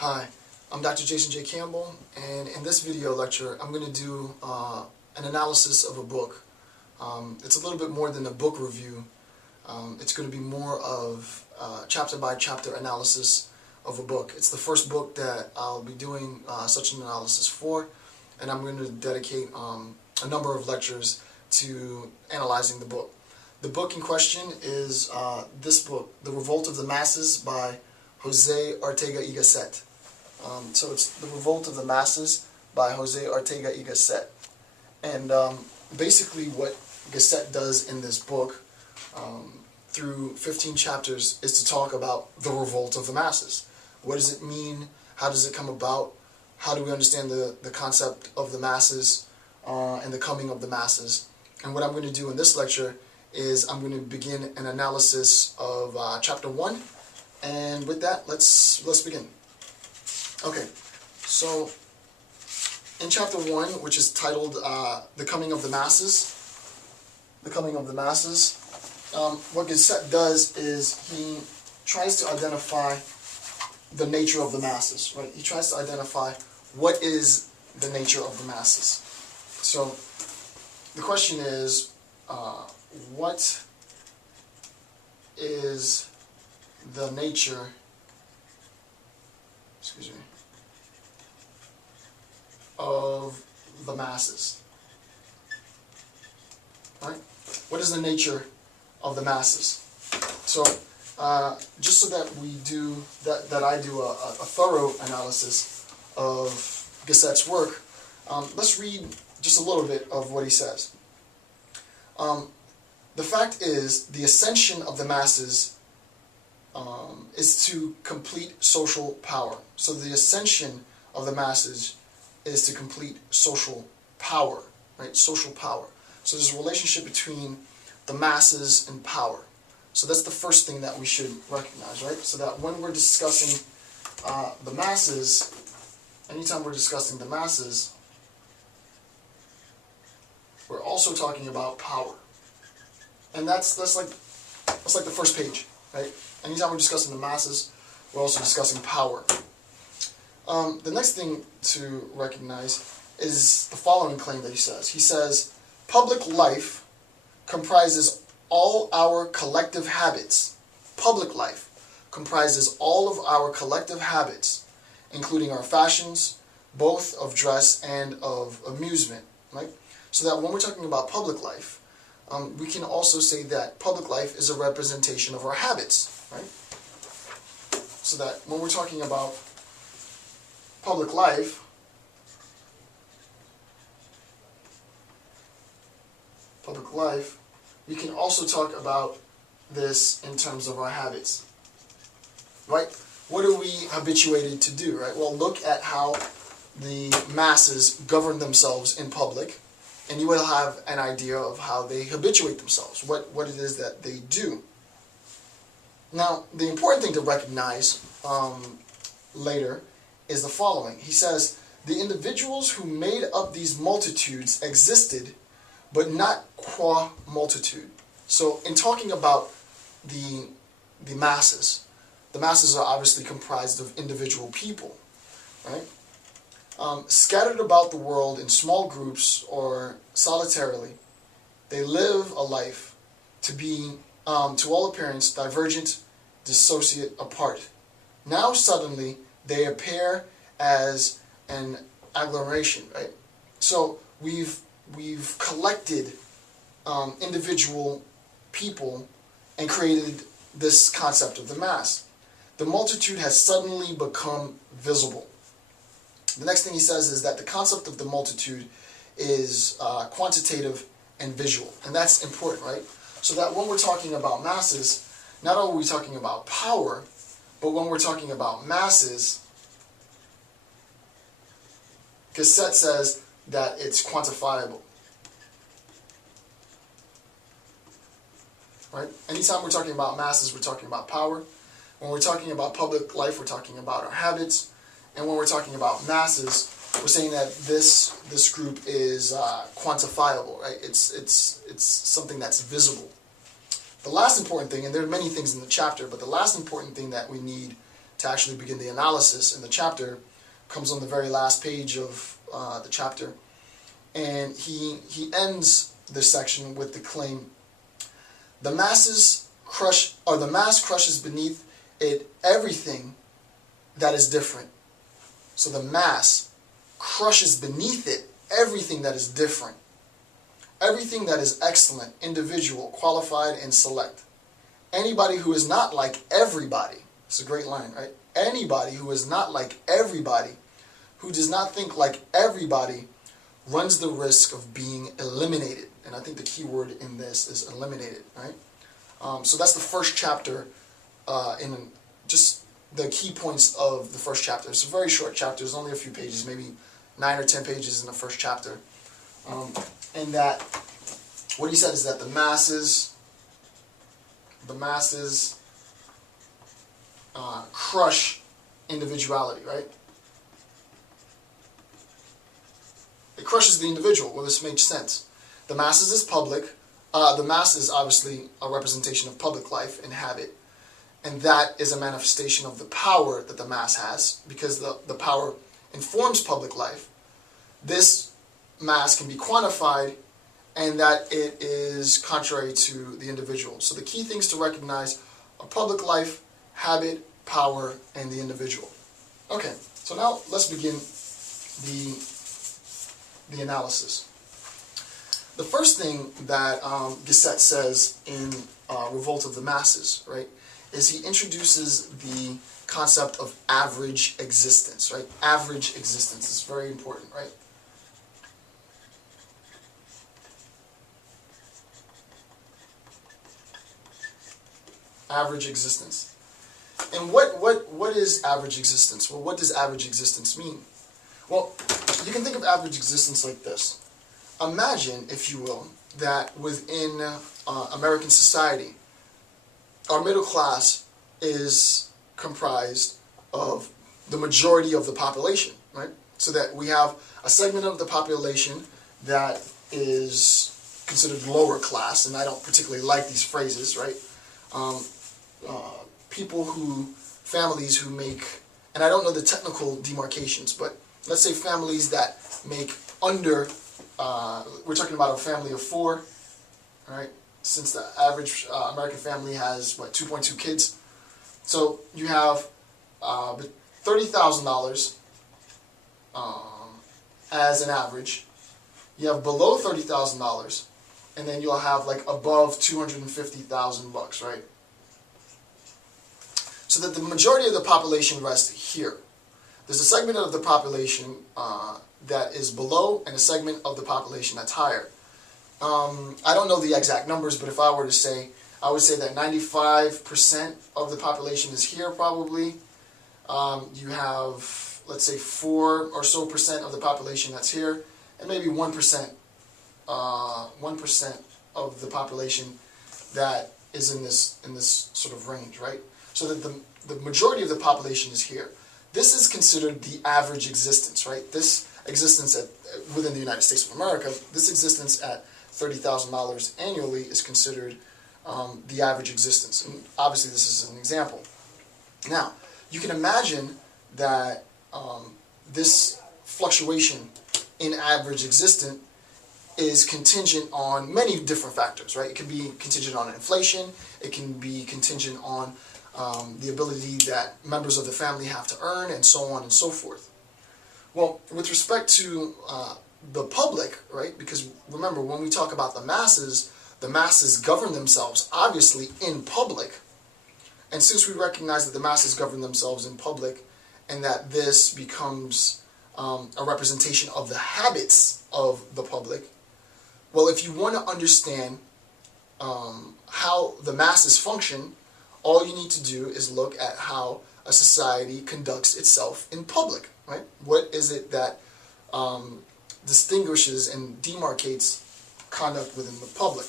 Hi, I'm Dr. Jason J. Campbell, and in this video lecture I'm going to do an analysis of a book. It's a little bit more than a book review. It's going to be more of chapter by chapter analysis of a book. It's the first book that I'll be doing such an analysis for, and I'm going to dedicate a number of lectures to analyzing the book. The book in question is this book, The Revolt of the Masses by Ortega y Gasset. So it's The Revolt of the Masses by Ortega y Gasset. And basically what Gasset does in this book through 15 chapters is to talk about the revolt of the masses. What does it mean? How does it come about? How do we understand the concept of the masses and the coming of the masses? And what I'm going to do in this lecture is I'm going to begin an analysis of chapter 1. And with that, let's begin. Okay, so in chapter 1, which is titled The Coming of the Masses, what Gasset does is he tries to identify the nature of the masses, right? He tries to identify what is the nature of the masses. So the question is, what is the nature, of the masses? Right? What is the nature of the masses? So, just so that we do that I do a thorough analysis of Gasset's work, let's read just a little bit of what he says. The fact is, the ascension of the masses is to complete social power. So the ascension of the masses is to complete social power, right? Social power. So there's a relationship between the masses and power. So that's the first thing that we should recognize, right? So that when we're discussing the masses, anytime we're discussing the masses, we're also talking about power. And that's like the first page, right? Anytime we're discussing the masses, we're also discussing power. The next thing to recognize is the following claim that he says. He says, public life comprises all our collective habits. Public life comprises all of our collective habits, including our fashions, both of dress and of amusement, right? So that when we're talking about public life, we can also say that public life is a representation of our habits, right? So that when we're talking about public life, we can also talk about this in terms of our habits, right? What are we habituated to do, right? Well, look at how the masses govern themselves in public, and you will have an idea of how they habituate themselves, what it is that they do. Now, the important thing to recognize later is the following. He says, the individuals who made up these multitudes existed, but not qua multitude. So in talking about the masses are obviously comprised of individual people, right? Scattered about the world in small groups or solitarily, they live a life to be, to all appearance, divergent, dissociate, apart. Now suddenly they appear as an agglomeration, right? So we've collected individual people and created this concept of the mass. The multitude has suddenly become visible. The next thing he says is that the concept of the multitude is quantitative and visual. And that's important, right? So that when we're talking about masses, not only are we talking about power, but when we're talking about masses, Gasset says that it's quantifiable. Right? Anytime we're talking about masses, we're talking about power. When we're talking about public life, we're talking about our habits. And when we're talking about masses, we're saying that this group is quantifiable, right? It's something that's visible. The last important thing, and there are many things in the chapter, but the last important thing that we need to to actually begin the analysis in the chapter comes on the very last page of the chapter. And he ends this section with the claim, the mass crushes beneath it everything that is different. So the mass crushes beneath it everything that is different. Everything that is excellent, individual, qualified, and select. Anybody who is not like everybody, it's a great line, right? Anybody who is not like everybody, who does not think like everybody, runs the risk of being eliminated. And I think the key word in this is eliminated, right? So that's the first chapter, in just the key points of the first chapter. It's a very short chapter. It's only a few pages, maybe 9 or 10 pages in the first chapter. And that, what he said is that the masses crush individuality, right? It crushes the individual. Well, this makes sense. The masses is public. The mass is obviously a representation of public life and habit. And that is a manifestation of the power that the mass has, because the power informs public life. This mass can be quantified, and that it is contrary to the individual. So the key things to recognize are public life, habit, power, and the individual. Okay, so now let's begin the analysis. The first thing that Gasset says in Revolt of the Masses, right, is he introduces the concept of average existence, right? Average existence is very important, right? Average existence. And what is average existence? Well, what does average existence mean? Well, you can think of average existence like this. Imagine, if you will, that within American society, our middle class is comprised of the majority of the population, right? So that we have a segment of the population that is considered lower class, and I don't particularly like these phrases, right? Families who make, and I don't know the technical demarcations, but let's say families that make under, we're talking about a family of 4, right? Since the average American family has, what, 2.2 kids. So you have $30,000 as an average. You have below $30,000, and then you'll have like above $250,000, right? So that the majority of the population rests here. There's a segment of the population that is below, and a segment of the population that's higher. I don't know the exact numbers, but if I were to say, I would say that 95% of the population is here probably. You have, let's say, 4 or so percent of the population that's here, and maybe 1% of the population that is in this sort of range, right? So that the majority of the population is here. This is considered the average existence, right? This existence within the United States of America, this existence at $30,000 annually is considered the average existence. And obviously this is an example. Now, you can imagine that this fluctuation in average existence is contingent on many different factors, right? It can be contingent on inflation. It can be contingent on the ability that members of the family have to earn, and so on and so forth. Well, with respect to the public, right, because remember, when we talk about the masses govern themselves, obviously, in public. And since we recognize that the masses govern themselves in public, and that this becomes a representation of the habits of the public, well, if you want to understand how the masses function, all you need to do is look at how a society conducts itself in public, right? What is it that distinguishes and demarcates conduct within the public?